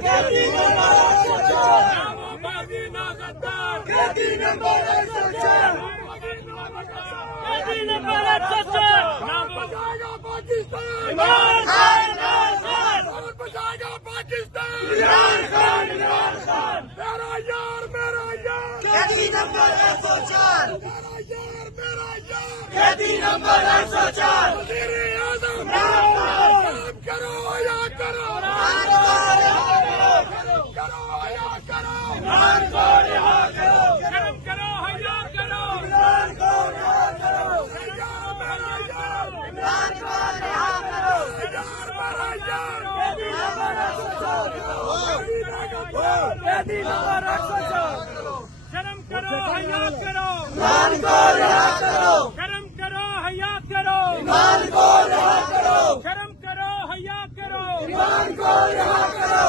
कैदी नंबर 104 इमरान खान बचाएगा पाकिस्तान मेरा यार कैदी नंबर 104 कैदी नंबर 104 वज़ीर-ए-आज़म काम करो या करो करो या करो इमरान को रिहा करो शर्म करो हया करो इमरान को रिहा करो इमरान को रिहा करो कैदी नंबर 104 शर्म करो हया करो इमरान को रिहा करो शर्म करो हया करो इमरान को रिहा करो शर्म करो हया करो इमरान को रिहा करो